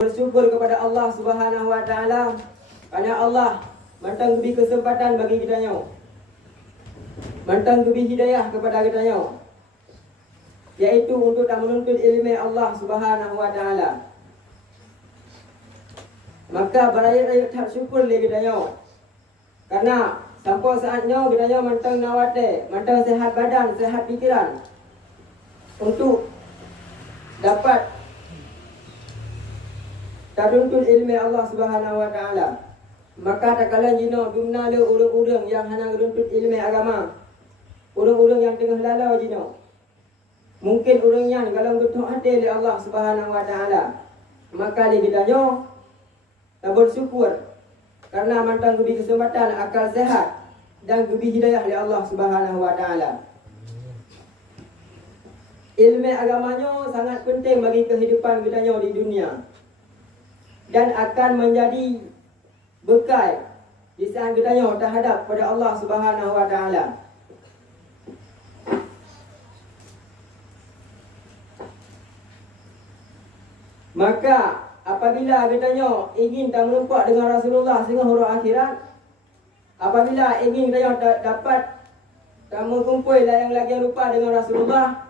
Bersyukur kepada Allah Subhanahu wa taala kerana Allah mantang beri kesempatan bagi kita nyo. Mantang beri hidayah kepada kita nyo. Iaitu untuk tak menuntut ilmu Allah Subhanahu wa taala. Maka berayat-ayat tak syukur le kita nyo. Karena sampai saatnya kita nyo mantang nawate, mantang sehat badan, sehat pikiran untuk dapat taduntut ilmu Allah Subhanahu wa taala. Maka tak kalah jino dumna le urang-urang yang hanya menuntut ilmu agama. Urang-urang yang tengah lalau jino. Mungkin urang yang kalau betul hati le Allah Subhanahu wa taala. Maka le kita nyo tak bersyukur karena mantang beri kesempatan akal sehat dan beri hidayah le Allah Subhanahu wa taala. Ilmu agamanya sangat penting bagi kehidupan kita nyo di dunia. Dan akan menjadi bekal di saat kita nyo terhadap pada Allah Subhanahu wa taala. Maka apabila kita nyo ingin tak melumpak dengan Rasulullah sehingga huruf akhirat, apabila ingin kita nyo dapat tak mengumpul yang lagi lupa dengan Rasulullah,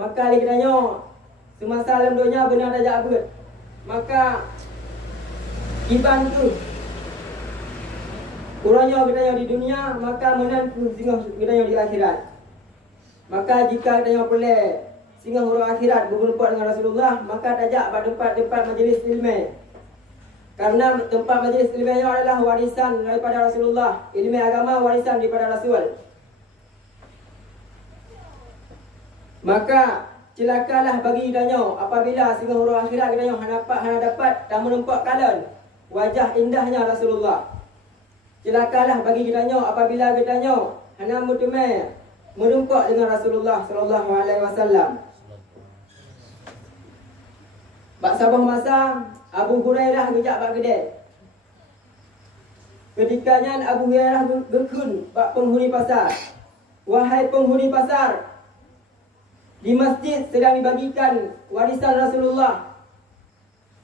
maka kita nyo semasa alam dunia benar tak abad. Maka dibantu kurangnya kita yang di dunia, maka menantu sehingga kita yang di akhirat. Maka jika kita yang boleh sehingga huruf akhirat berjumpa dengan Rasulullah, maka tajak pada tempat-tempat majlis ilmu. Karena tempat majlis ilmu adalah warisan daripada Rasulullah. Ilmu agama warisan daripada Rasul. Maka celakalah bagi kita nyo apabila sehingga huruf akhirat kita nyo hana dapat dan menumpak kalan wajah indahnya Rasulullah. Celakalah bagi kita nyo apabila kita nyo hanya mutumai merumpak dengan Rasulullah sallallahu alaihi wasallam. Bak sabah masa Abu Hurairah ngejak bak kedai. Ketikanya Abu Hurairah gekun bak penghuni pasar. Wahai penghuni pasar, di masjid sedang dibagikan warisan Rasulullah.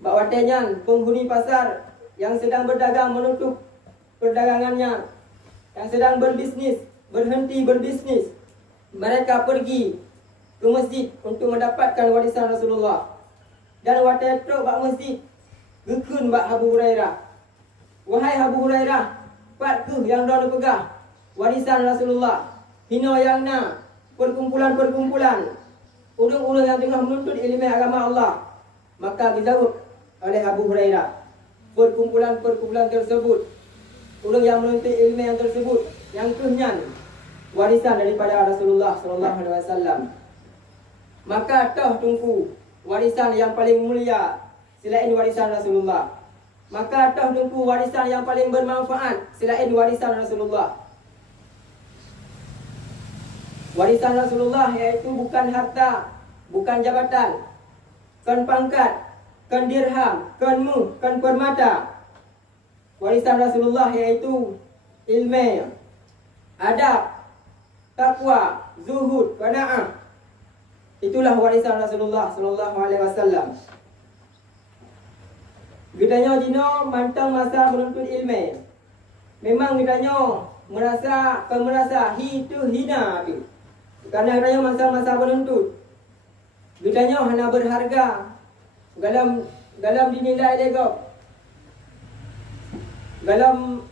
Bak watenyan penghuni pasar yang sedang berdagang menutup perdagangannya, yang sedang berbisnis, berhenti berbisnis. Mereka pergi ke masjid untuk mendapatkan warisan Rasulullah. Dan waktu itu bak masjid gekun bak Abu Hurairah. Wahai Abu Hurairah, pat ke yang dah pegah warisan Rasulullah. Hina yang na perkumpulan-perkumpulan orang-orang yang tengah menuntut ilmu agama Allah. Maka dijawab oleh Abu Hurairah, perkumpulan-perkumpulan tersebut, orang yang menuntut ilmu yang tersebut, yang kenyang warisan daripada Rasulullah sallallahu alaihi wasallam. Maka tah tunggu warisan yang paling mulia selain warisan Rasulullah. Maka tah tunggu warisan yang paling bermanfaat selain warisan Rasulullah. Warisan Rasulullah iaitu bukan harta, bukan jabatan, kan pangkat, kan dirham, kan mu, kan permata. Warisan Rasulullah iaitu ilmu, adab, takwa, zuhud, qanaah. Itulah warisan Rasulullah sallallahu alaihi wasallam. Gedanya jino mantang masa menuntut ilmu. Memang gedanya merasa itu hina tu. Kerana gedanya masa-masa menuntut. Gedanya hanya berharga dalam dinilai legok. Dalam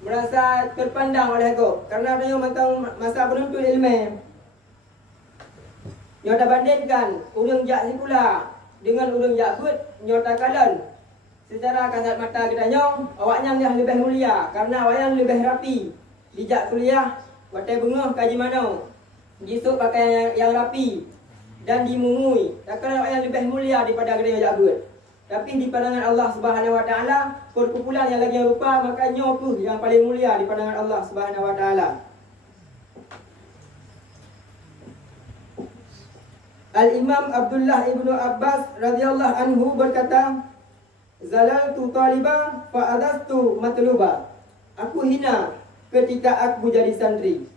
merasa terpandang oleh aku. Kerana dia mentang masa penuntut ilmu. Nyata bandingkan urang jak pula dengan urang jak put nyata kalan. Secara kasat mata kita nyong, awaknya yang lebih mulia karena awak yang lebih rapi. Dijak kuliah, watai bengah kaji mana. Jisuk pakai yang rapi dan dimumui. Takkan awak yang lebih mulia daripada kita yang jak put. Tapi di pandangan Allah Subhanahu wa taala, perkumpulan yang lagi rupa makanya tu yang paling mulia di pandangan Allah Subhanahu wa taala. Al-Imam Abdullah ibnu Abbas radhiyallahu anhu berkata, "Zalaltu taliba fa adastu matluba." Aku hina ketika aku jadi santri.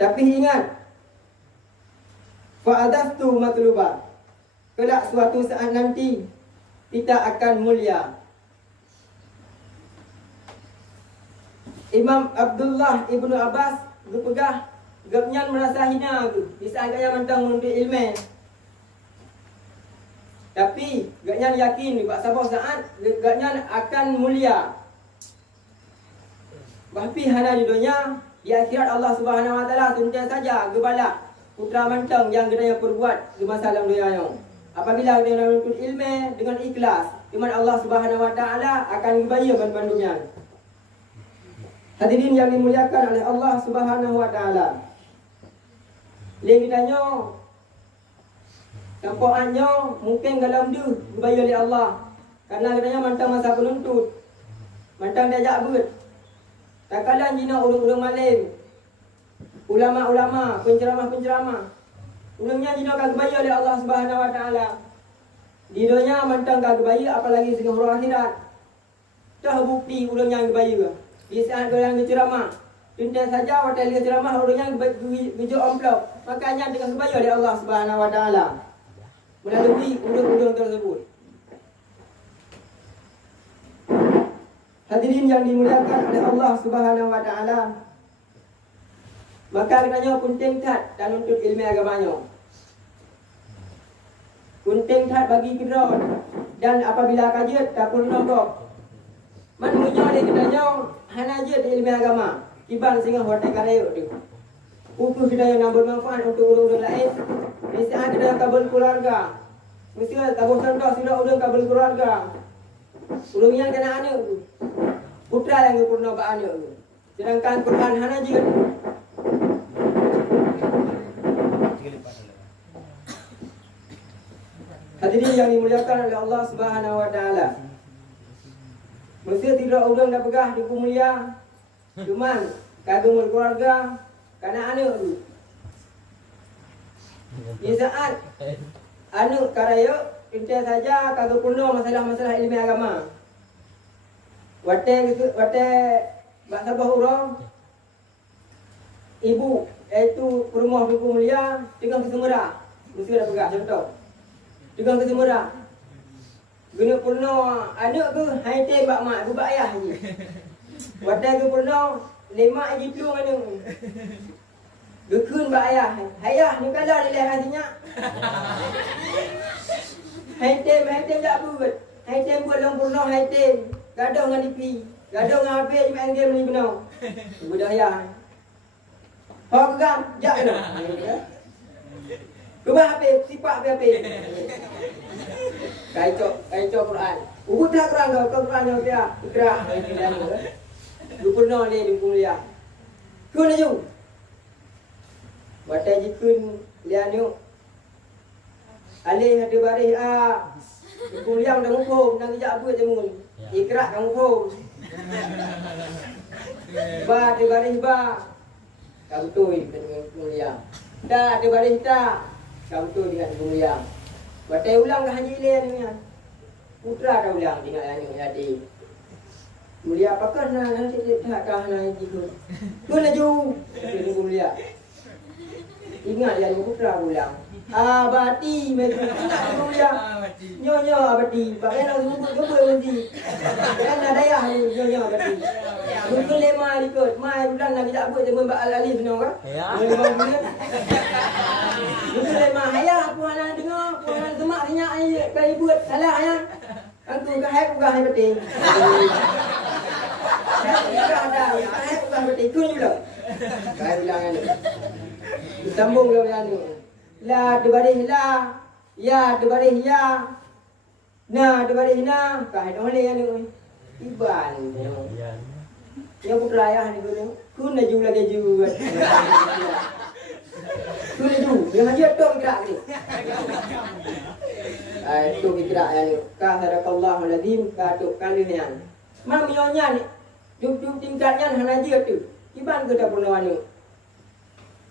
Tapi ingat, fa adastu matluba. kelak suatu saat nanti kita akan mulia. Imam Abdullah Ibnu Abbas berpegah gapnyan merasa hina di saat gaya mentang menuntut ilmu. Tapi gaknyan yakin buat sabah saat gaknyan akan mulia. Bahpi hana di dunia, di akhirat Allah Subhanahu Wa Taala tuntas saja gebala putra mentang yang gedanya perbuat di masa dalam dunia yang. Apabila dia menuntut ilmu dengan ikhlas, iman Allah Subhanahu Wa Taala akan gebaya bandingnya. Hadirin yang dimuliakan oleh Allah Subhanahu Wa Taala. Lain ditanya, tampakannya mungkin dalam dia gebaya oleh Allah. Karena katanya mantang masa penuntut, mantang diajak ber. Tak kalah jina urung-urung malim, ulama-ulama, penceramah-penceramah. Urungnya jina akan gebaya oleh Allah Subhanahu Wa Taala. Di dunia mantang akan gebaya, apalagi dengan huruf akhirat. Dah bukti urungnya gebaya. Di saat orang berceramah, tuntas saja hotel ceramah urungnya gejuk amplop. Makanya dengan gebaya oleh Allah Subhanahu Wa Taala melalui urung-urung tersebut. Hadirin yang dimuliakan oleh Allah Subhanahu Wa Taala. Maka katanya penting tak dan untuk ilmu agamanya. Penting tak bagi kita dan apabila kajian tak pernah kok. Manusia ni katanya hanya je di ilmu agama. Iban sehingga hotel karya tu. Ukur kita yang nak bermanfaat untuk orang-orang lain. Di saat kita kabel keluarga. Mesti tabung contoh sudah orang kabel keluarga. Orang yang kena anak tu. Putra yang pernah beranak tu. Sedangkan Quran hanya je. Hadirin yang dimuliakan oleh Allah Subhanahu Wa Taala. Mesti tidak orang dah pegah di mulia. Cuman kagum keluarga karena anak tu. Di saat anak karaya kita saja kagum penuh masalah-masalah ilmu agama. Wate bahasa bahura ibu iaitu rumah buku mulia dengan kesemera. Mesti dah pegah contoh. Dengan kesemera. Guna purna anak ke hai tem bak mak bak ayah je. Wadai ke purna lemak je pelung anak. Gekun bak ayah. Ayah ni kalau dia leh hatinya. Hai tem tak buat. Hai tem buat long purna hai tem. Gaduh dengan DP. Gaduh dengan HP je main game ni benar. Budak ayah. Hok gam jak kena. Rumah HP sifat HP. Kaico Quran. Ubud tak Quran kau Quran yang dia. Ikra ini dan tu. Du pernah ni di kuliah. Kun aju. Batai jikun lian ni. Alih ada baris di kuliah dah hukum dah kerja apa jamun. Ikra dah hukum. Ba ada baris ba. Kau betul dengan kuliah. Dah ada baris tak. Kau betul dengan kuliah. Batai ulang dah haji lain ni. Putra dah ulang tinggal anak jadi. Mulia apakah nanti tak kah nak haji tu. Tu laju. Jadi mulia. Ingat yang putra ulang. Abati mereka ingat mulia. Nyonya abati. Pakai nak sebut mesti. Kan ada daya nyonya abati. Mungkin lema ikut. Mai bulan lagi tak apa je membak alif benar kan? Ya. Mungkin lema ayah aku nak dengar, aku nak semak sinyak ai kai buat salah ayah. Aku ke hai betul. Saya ada hai betul tu juga. Kai bilang ni. Sambung lo yang ni. La debarih la. Ya debarih ya. Na debarih na. Kai dah ni yang ni. Iban. Yang putra ayah ni guna. Kun laju lagi juga. Kun laju. Dia hanya tok gerak ni. Itu gerak yang ni. Kaharakallahu alazim katuk kalian. Mam nyonya ni. Duk tingkatnya hanaji tu. Iban ke tak pernah ni.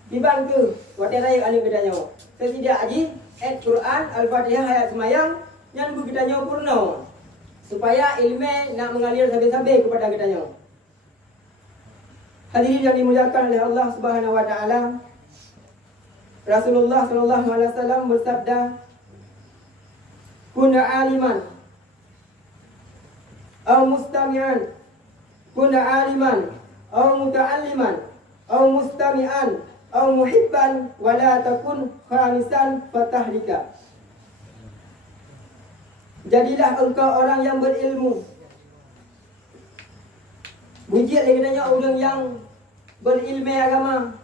Iban ke watai raya ani bedanya. Setidak haji ayat Quran Al-Fatihah ayat semayang yang bedanya purna. Supaya ilmu nak mengalir sampai-sampai kepada kitanya. Hadirin yang dimuliakan oleh Allah Subhanahu Wa Taala. Rasulullah sallallahu alaihi wasallam bersabda, kuna aliman aw mustami'an, kuna aliman aw muta'alliman aw mustami'an aw muhibban wa la takun khamisan fatahlika. Jadilah engkau orang yang berilmu. Wujud lagi tanya orang yang berilmu agama.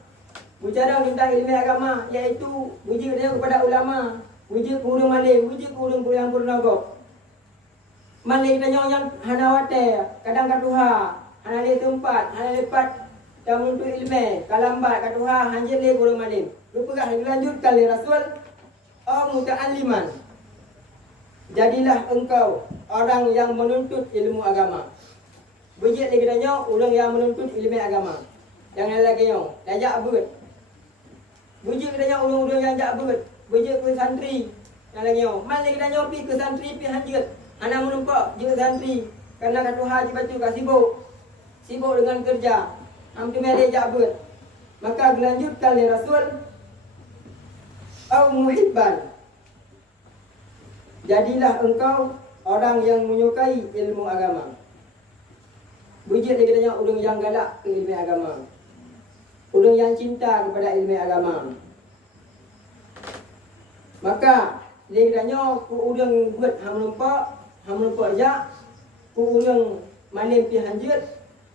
Bicara tentang ilmu agama, iaitu wujud dia kepada ulama, wujud guru malay, wujud guru yang purnagok. Malay tanya yang hanawate, kadang katuha, hanale tempat, hanale lepat dan untuk ilmu, kalambat katuha, hanjil le guru malay. Rupanya dilanjutkan oleh Rasul, muta'alliman. Jadilah engkau orang yang menuntut ilmu agama. Wujud lagi tanya orang yang menuntut ilmu agama. Jangan lagi yang ajak abud. Wujud tanya orang-orang yang ajak abud. Wujud ke santri. Yang lagi yang mana lagi tanya pi ke santri pi hanjut. Anak menumpak je santri. Karena kata haji baca kat sibuk. Sibuk dengan kerja. Hampir melek ajak abud. Maka dilanjutkan oleh Rasul, au muhibban. Jadilah engkau orang yang menyukai ilmu agama. Wujud dia katanya orang yang galak ke ilmu agama. Orang yang cinta kepada ilmu agama. Maka dia katanya ku orang buat ham nampak jak, ku orang malam pi hanjut.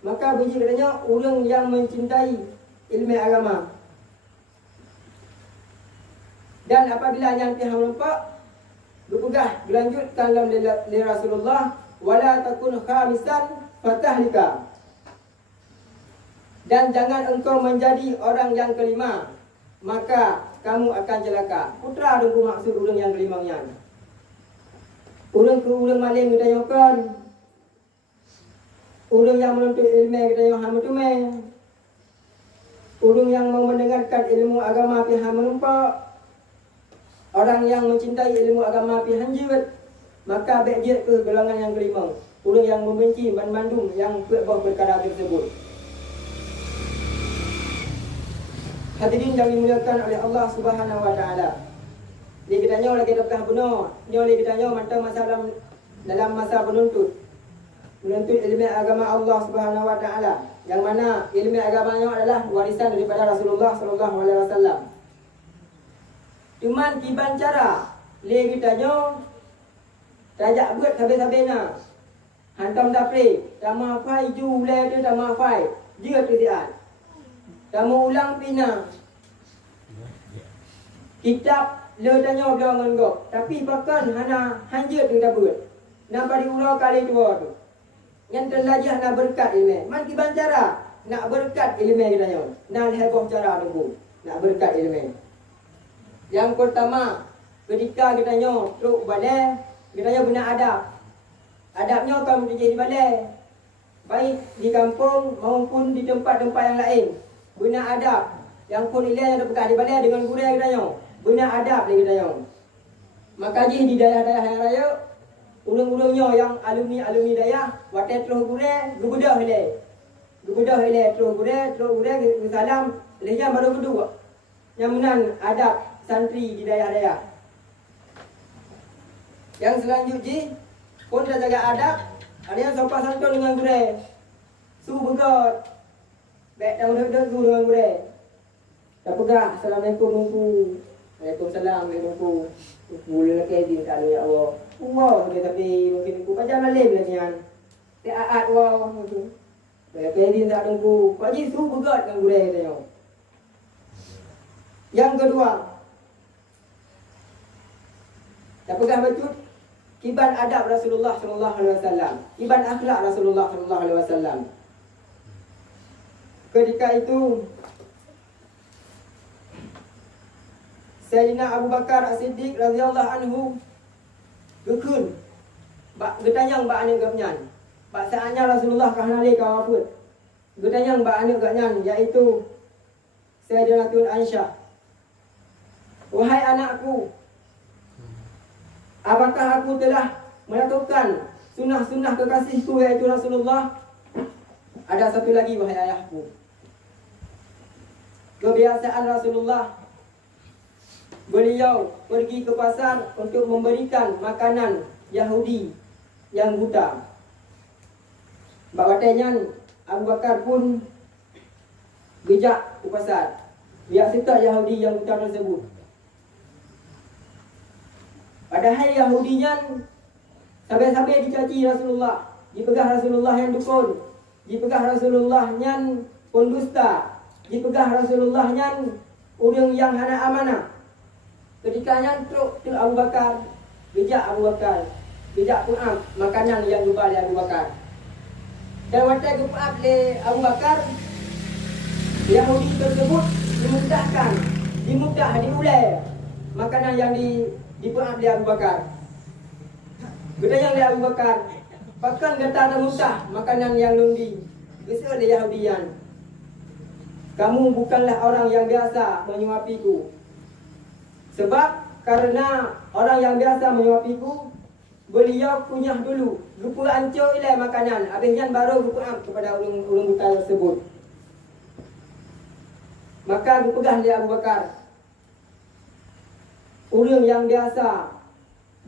Maka wujud katanya orang yang mencintai ilmu agama. Dan apabila yang pi ham nampak, berpegah dilanjutkan dalam Rasulullah, wala takun khamisan fatahlika. Dan jangan engkau menjadi orang yang kelima, maka kamu akan celaka. Putra dengku maksud orang yang kelimanya. Orang ke orang maling kita nyokan. Orang yang menuntut ilmu kita nyokan metume. Orang yang mau mendengarkan ilmu agama pihak menumpak. Orang yang mencintai ilmu agama pi hanjut, maka baik ke golongan yang kelima. Orang yang membenci mandum yang buat perkara tersebut. Hadirin yang dimuliakan oleh Allah Subhanahu wa taala. Dia kitanya lagi dapat benar. Nyo lagi kitanya mantap masa dalam masa menuntut ilmu agama Allah Subhanahu wa taala. Yang mana ilmu agamanya adalah warisan daripada Rasulullah sallallahu alaihi wasallam. Cuman kiban cara le kitanya tajak buat habis-habisna. Hantam dapre, tama fai ju le tu tama fai. Dia tu dia. Tama ulang pina. Kitab le tanya bilang ngok, tapi bahkan hana hanjut tu dah buat. Nampak diulang kali dua tu. Yang terlajah nak berkat ilmu. Man kiban cara nak berkat ilmu kitanya. Nak heboh cara tu. Nak berkat ilmu. Yang pertama, ketika kita nyo truk balai, kita nyo guna adab. Adabnya akan menjadi balai. Baik di kampung maupun di tempat-tempat yang lain. Guna adab. Yang pun nilai yang berkat di balai dengan guru kita nyo. Guna adab lagi kita nyo. Maka di daerah-daerah yang raya, urang-urangnya yang alumni daya, watai terus guru, gubudah hele. Gubudah hele terus guru, salam, lehnya baru kedua. Yang menan adab santri di daerah-daerah. Yang selanjutnya pun dah jaga adab. Ada yang sopan santun dengan guru. Su begot. Baik dah udah su dengan guru. Tak pegah. Assalamualaikum nunggu. Waalaikumsalam nunggu. Mula lagi din kalau ya Allah. Wow, dia tapi mungkin aku baca malam lah nian. Dia aat wow. Lagi din tak nunggu. Pak ji su begot dengan guru dia. Yang kedua, tak pegang bacut kiban adab Rasulullah sallallahu alaihi wasallam, kiban akhlak Rasulullah sallallahu alaihi wasallam. Ketika itu Sayyidina Abu Bakar As-Siddiq radhiyallahu anhu gekun bak getanyang bak ane gapnyan. Bak saatnya Rasulullah kahanale ka apa? Getanyang bak ane gapnyan iaitu Sayyidatul Aisyah. Wahai anakku, apakah aku telah melakukan sunnah-sunnah kekasihku yaitu Rasulullah? Ada satu lagi wahai ayahku. Kebiasaan Rasulullah beliau pergi ke pasar untuk memberikan makanan Yahudi yang buta. Batanya Abu Bakar pun bijak ke pasar. Dia serta Yahudi yang buta tersebut. Padahal Yahudinya sampai-sampai dicaci Rasulullah, dipegah Rasulullah yang dukun, dipegah Rasulullah yang pendusta, dipegah Rasulullah yang orang yang hana amanah. Ketika nyantruk tu Abu Bakar, bijak Abu Bakar, bijak pu'am makanan yang jumpa oleh Abu Bakar. Dan waktu jumpa oleh Abu Bakar, Yahudi tersebut diulai makanan yang dipu'am oleh Abu Bakar. Gedayang oleh Abu Bakar, bahkan kata ada muntah makanan yang lundi. Bisa oleh Yahudian. Kamu bukanlah orang yang biasa menyuapiku. Sebab karena orang yang biasa menyuapiku, beliau kunyah dulu, lupa ancur ilai makanan, habisnya baru lupa kepada ulung buta tersebut. Maka berpegang dia Abu Bakar, orang yang biasa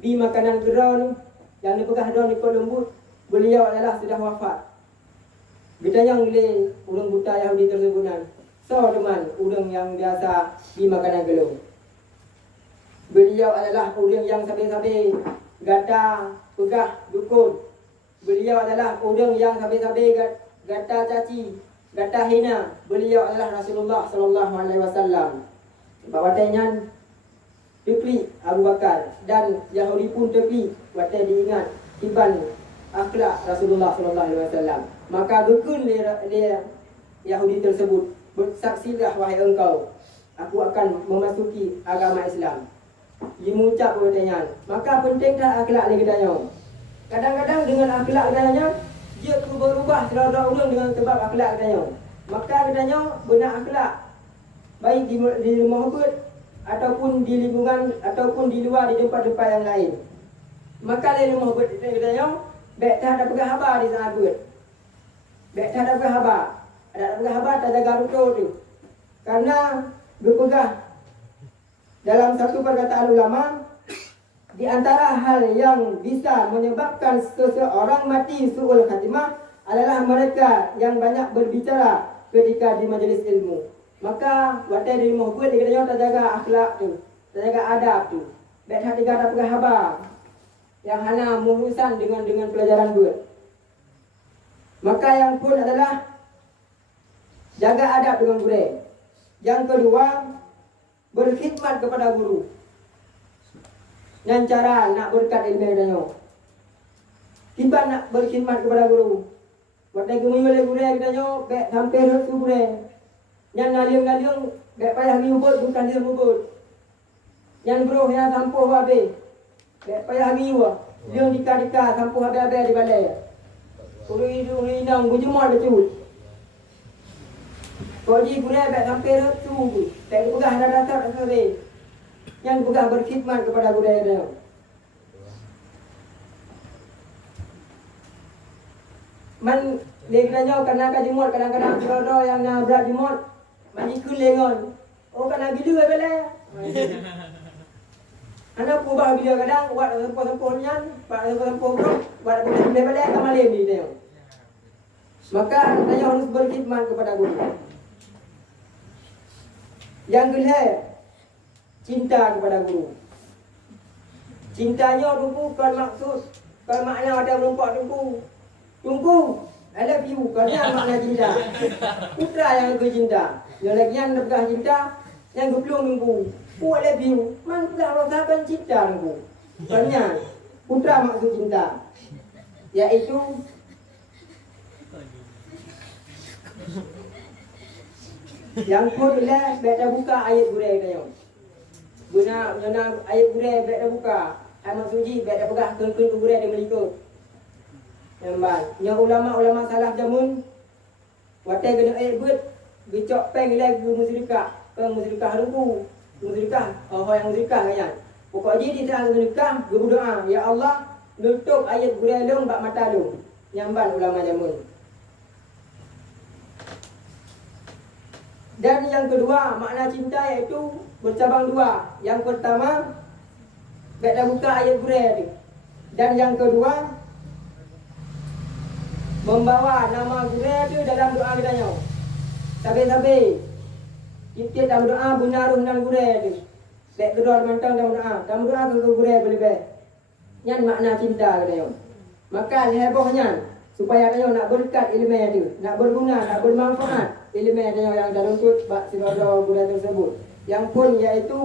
di makanan gerau ni, yang dipegah daun ikut lembut, beliau adalah sudah wafat. Bertanya oleh ulung buta Yahudi tersebut nan, so teman, orang yang biasa di makanan gerau. Beliau adalah orang yang sabi-sabi gata pegah dukun. Beliau adalah orang yang sabi-sabi gata caci, gata hina. Beliau adalah Rasulullah sallallahu alaihi wasallam. Bawatanya tekli Abu Bakar dan Yahudi pun tekli watai diingat tiban akhlak Rasulullah sallallahu alaihi wasallam. Maka dukun dia Yahudi tersebut, bersaksilah wahai engkau, aku akan memasuki agama Islam. Dia mengucap kepadanya. Maka pentinglah akhlak dia katanya. Kadang-kadang dengan akhlak katanya, dia berubah selera orang dengan sebab akhlak katanya. Maka katanya benar akhlak, baik di rumah hubud ataupun di lingkungan ataupun di luar di tempat-tempat yang lain. Maka di rumah hubud katanya, baik tak ada pegah habar di sana hubud. Baik tak ada pegah habar. Ada pegah habar tak jaga ruko tu. Karena berpegah dalam satu perkataan ulama, di antara hal yang bisa menyebabkan seseorang mati su'ul khatimah adalah mereka yang banyak berbicara ketika di majlis ilmu. Maka waktu di rumah hubud dia kata tak jaga akhlak tu, tak jaga adab tu. Baik hati kata pegah habar yang hana mengurusan dengan pelajaran buat. Maka yang pun adalah jaga adab dengan guru. Yang kedua, berkhidmat kepada guru. Dan cara nak berkat ilmu katanya. Tiba nak berkhidmat kepada guru. Waktu kami oleh guru katanya, baik hampir tu guru. Yang ngaliung-ngaliung, baik payah pergi ubud, bukan dia ubud. Yang bro yang sampuh habis. Baik payah pergi ubud. Dia dika-dika sampuh habis-habis di balai. Uri-uri-inang berjemur betul. Kalau dia guna baik sampai tu, tak pegah dah datang sampai. Yang pegah berkhidmat kepada budaya dia. Man dia kena kena kajimut kadang-kadang saudara yang nak berat jimut, mandi kulengon. Oh kena bila bela. Anak pubah bila kadang buat sempoh-sempohnya, buat sempoh-sempoh buat bela kamalim ni dia. Maka dia harus berkhidmat kepada guru. Yang kedua, cinta kepada guru. Cintanya tunggu kan maksud, kan makna ada melompat tunggu. Tunggu, I love you, kan yang makna cinta. Putra yang aku cinta. Yang lagi yang nak cinta, yang aku belum tunggu. Oh, I love you, man telah rasakan cinta tunggu. Kan yang putra maksud cinta. Iaitu yang pun bila baik dah buka ayat gurai katanya. Guna ayat gurai baik dah buka. Ahmad Suji baik dah pegah kengkeng gurai dia melikut. Nampak. Yang ulama-ulama salaf jamun watai kena ayat buat gecok peng lagi musyrikah. Ke musyrikah ruku. Musyrikah, yang musyrikah kan. Pokok dia di tengah musyrikah berdoa, ya Allah, nutup ayat gurai long bak mata long. Nyamban ulama jamun. Dan yang kedua, makna cinta iaitu bercabang dua. Yang pertama, baik dah buka ayat gurih tu. Dan yang kedua, membawa nama gurih tu dalam doa kita nyo. Sabe-sabe kita dalam doa bunaruh nan gurih tu. Baik kedua mentang dalam doa. Dalam doa ke gurih lebih. Yang makna cinta kita nyo. Maka hebohnya supaya kita nak berkat ilmu tu, nak berguna, nak bermanfaat ilmu kita yang dah runtut bak sidodo gurih tersebut. Yang pun iaitu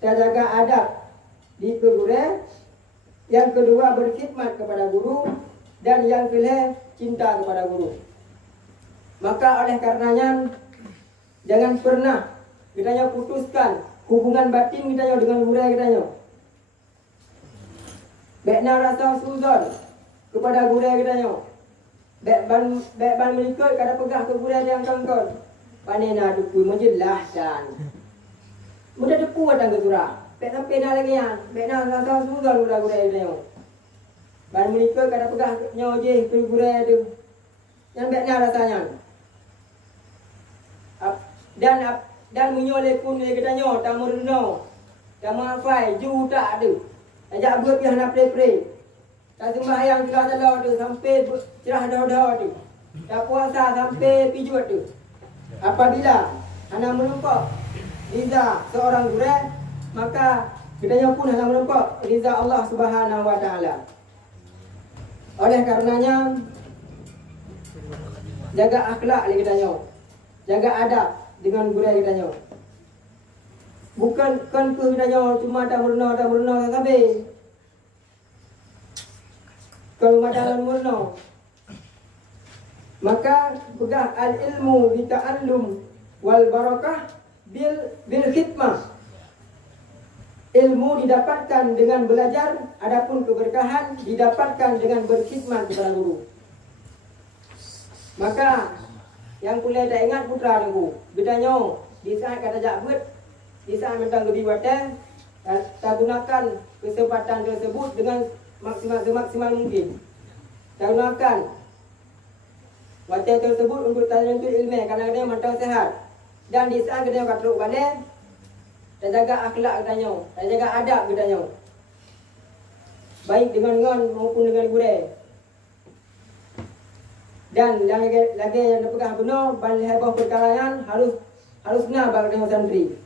terjaga adab di gurih. Yang kedua berkhidmat kepada guru. Dan yang ketiga cinta kepada guru. Maka oleh karenanya jangan pernah kita putuskan hubungan batin kita dengan gurih kita. Baiknya rasa suzon kepada gurih kita. Baik ban melikut kada pegah ke gurih yang kangkon. Panena dupu menjelah dan mudah depu datang ke surah. Baik sampai dah lagi yang baik nak rasa suzon kepada gurih kita. Ban melikut kada pegah nyaw je ke gurih tu. Yang baiknya rasanya. Dan menyoleh pun kita nyo tamu reno. Tamu afai ju tak ada. Ajak buat yang nak pray. Tak sembahyang juga dalam tu sampai cerah dah tu. Tak puasa sampai pijut tu. Apabila anda menumpak riza seorang gurih, maka kita nyo pun anda menumpak riza Allah Subhanahu Wa Taala. Oleh karenanya jaga akhlak kita nyo. Jaga adab dengan gurih kita nyo. Bukan kan kita nyo cuma dah merena sampai. Kalau madalan murno, maka pegang al-ilmu bi ta'allum wal barakah bil khidmah. Ilmu didapatkan dengan belajar, adapun keberkahan didapatkan dengan berkhidmat kepada guru. Maka yang kuliah tak ingat putra tunggu. Bedanya di saat kata jakbut, di saat mentang gebi wate, tak gunakan kesempatan tersebut dengan maksimal mungkin. Dan gunakan wajah tersebut untuk menuntut ilmu kerana dia mentang sehat. Dan di saat kita katruk balik, dan jaga akhlak kita, dan jaga adab kita, baik dengan maupun dengan gurih. Dan yang lagi yang dipegang benar ban heboh perkara yang harus benar bagi santri.